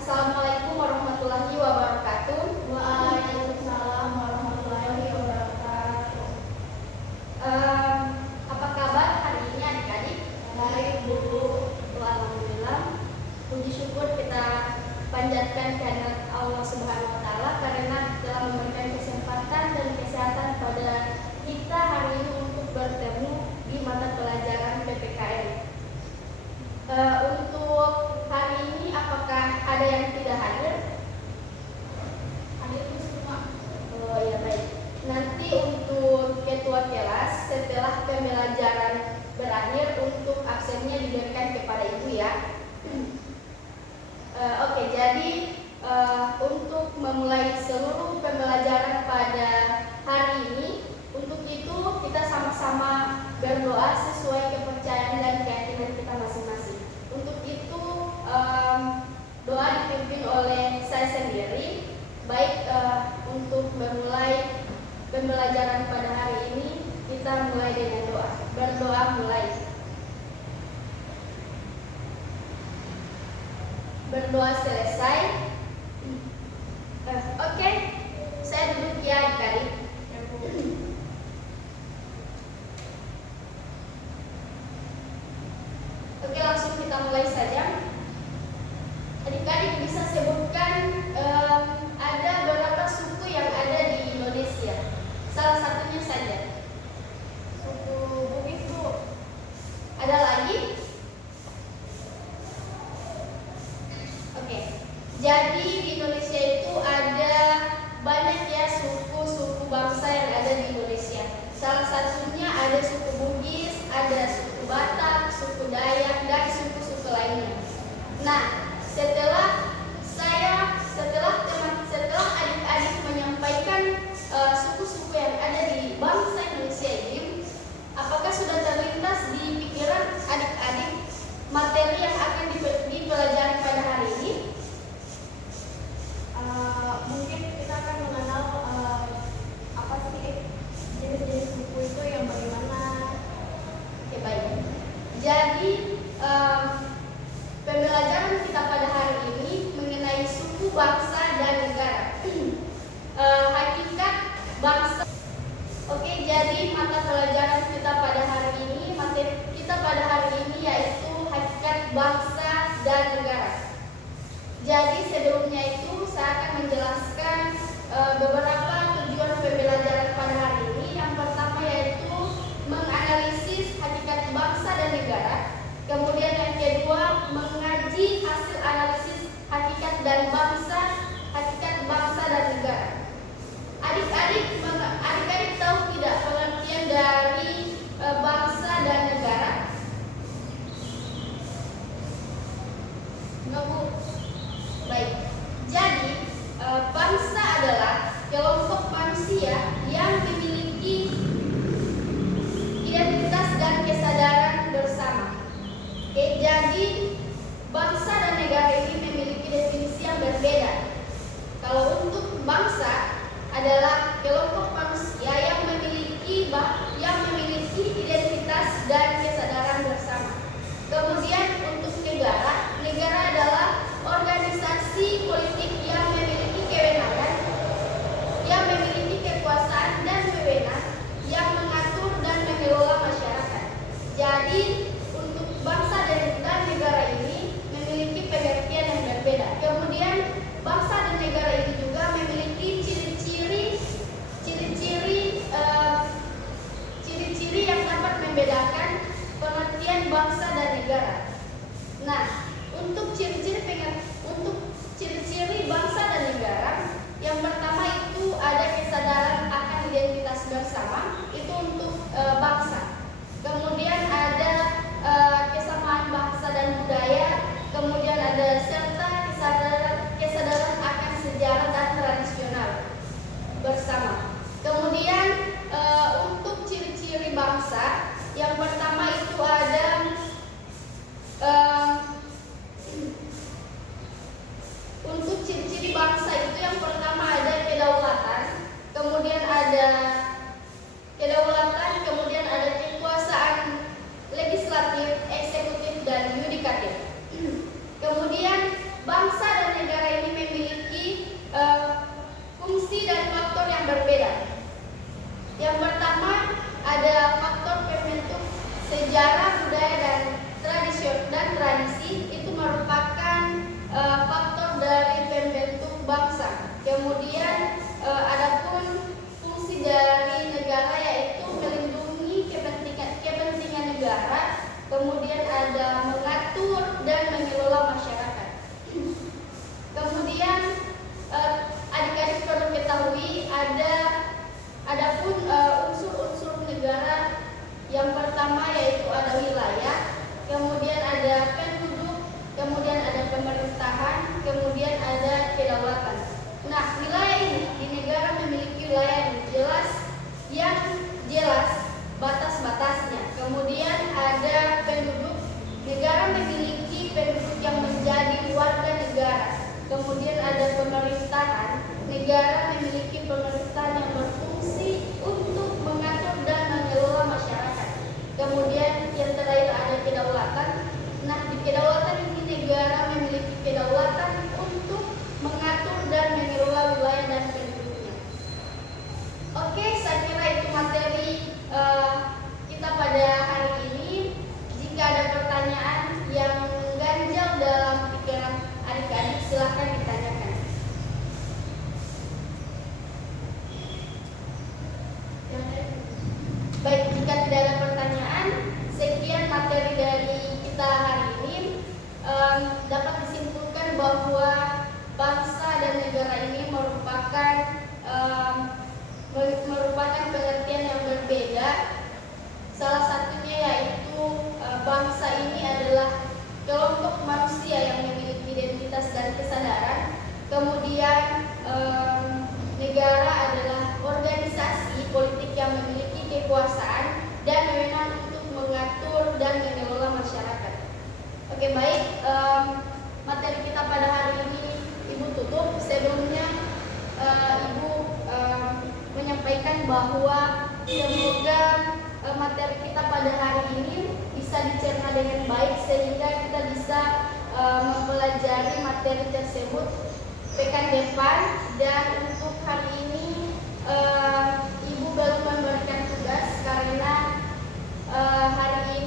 Assalamualaikum warahmatullahi wabarakatuh. Waalaikumsalam warahmatullahi wabarakatuh. Em, apa kabar hari ini adik-adik? Baik, Bu. Alhamdulillah. Puji syukur kita panjatkan kehadirat Allah Subhanahu wa taala karena telah memberikan kesempatan dan kesehatan pada kita hari ini untuk bertemu di mata pelajaran PPKN. Untuk hari ini apakah ada yang tidak hadir? Hadir semua. Oh ya baik. Nanti untuk ketua kelas setelah pembelajaran berakhir untuk absennya diberikan kepada ibu ya. Oke, jadi untuk memulai seluruh pembelajaran pada hari ini, untuk itu kita sama-sama berdoa sesuai kepercayaan dan keyakinan kita masing-masing. Untuk itu doa dipimpin oleh saya sendiri. Baik, untuk memulai pembelajaran pada hari ini kita mulai dengan doa. Berdoa mulai. Berdoa selesai. Oke, saya duduk ya adik-adik. Oke, langsung kita mulai saja. Adik-adik bisa sebutkan ada berapa suku yang ada di Indonesia? Salah satunya saja. Suku Bugis, Bu. Ada lagi? Oke. Jadi di Indonesia itu ada banyak ya suku-suku bangsa yang ada di Indonesia. Salah satunya ada suku Bugis, ada suku Batak, suku Dayak, dan suku-suku lainnya. Nah, setelah adik-adik menyampaikan suku-suku yang ada di bangsa Indonesia ini, apakah sudah terlintas di pikiran adik-adik materi yang akan dipelajari pada hari ini? Mungkin kita akan mengenal apa sih jenis-jenis suku itu yang bagaimana. Oke, baik. Jadi pembelajaran kita pada hari ini mengenai suku, bangsa, dan negara. Hakikat bangsa. Oke, jadi mata pelajaran kita pada hari ini, materi kita pada hari ini yaitu hakikat bangsa dan negara. Jadi sebelumnya itu saya akan menjelaskan beberapa tujuan pembelajaran pada hari ini. Yang pertama yaitu menganalisis hakikat bangsa dan negara. Kemudian yang kedua mengaji hasil analisis hakikat dan hakikat bangsa dan negara. Adik-adik tahu tidak pengertian dari bangsa dan negara? Enggak, Bu? Baik. Jadi bangsa adalah kelompok manusia yang memiliki identitas dan kesadaran bersama. Oke, jadi bangsa dan negara ini memiliki definisi yang berbeda. Kalau untuk bangsa adalah kelompok manusia yang memiliki identitas dan kesadaran bersama. Kemudian untuk negara adalah organisasi politik yang memiliki kewenangan, yang memiliki kekuasaan dan wewenang, yang mengatur dan mengelola masyarakat. Jadi untuk bangsa dan negara ini memiliki pengertian yang berbeda. Kemudian bangsa dan negara ini juga memiliki ciri-ciri yang dapat membedakan pengertian bangsa dan negara. Nah, untuk ciri-ciri bangsa dan negara, yang pertama itu ada kesadaran akan identitas bersama, itu untuk bangsa. Kemudian ada kesamaan bangsa dan budaya, kemudian ada serta kesadaran akan sejarah dan tradisional bersama. Kemudian untuk ciri-ciri bangsa, yang pertama itu ada untuk ciri-ciri bangsa itu yang pertama ada kedaulatan, kemudian ada kekuasaan legislatif, eksekutif, dan yudikatif. Kemudian bangsa dan negara ini memiliki fungsi dan faktor yang berbeda. Yang pertama ada faktor pembentuk sejarah, budaya dan tradisi, itu merupakan faktor dari pembentuk bangsa. Kemudian adapun fungsi dari negara yaitu melindungi kepentingan negara, kemudian ada mengatur dan mengelola masyarakat. Kemudian adik-adik perlu ketahui adapun unsur-unsur negara. Yang pertama yaitu ada wilayah, kemudian ada penduduk, kemudian ada pemerintahan, kemudian ada kedaulatan. Nah, wilayah ini di negara memiliki wilayah yang jelas batas-batasnya. Kemudian ada penduduk, negara memiliki penduduk yang menjadi warga negara. Kemudian ada pemerintahan, negara memiliki pemerintahan yang berfungsi untuk mengatur dan mengelola masyarakat. Kemudian yang terakhir ada kedaulatan. Nah, di kedaulatan ini negara memiliki kedaulatan untuk mengatur dan mengelola wilayah dan penduduknya. Oke, saya kira itu materi kita pada hari ini. Jika ada pertanyaan yang ganjal dalam pikiran adik-adik, silahkan ditanyakan. Baik, jika tidak ada pertanyaan, sekian materi dari kita hari ini. Dapat disimpulkan bahwa bangsa dan negara ini merupakan pengertian yang berbeda. Salah satunya yaitu bangsa ini adalah kelompok manusia yang memiliki identitas dan kesadaran. Kemudian negara adalah organisasi politik yang memiliki kekuasaan dan wewenang untuk mengatur dan mengelola masyarakat. Oke, baik, materi kita pada hari ini Ibu tutup. Sebelumnya Ibu menyampaikan bahwa semoga materi kita pada hari ini bisa dicerna dengan baik sehingga kita bisa mempelajari materi tersebut pekan depan. Dan untuk hari ini Ibu belum memberikan tugas karena hari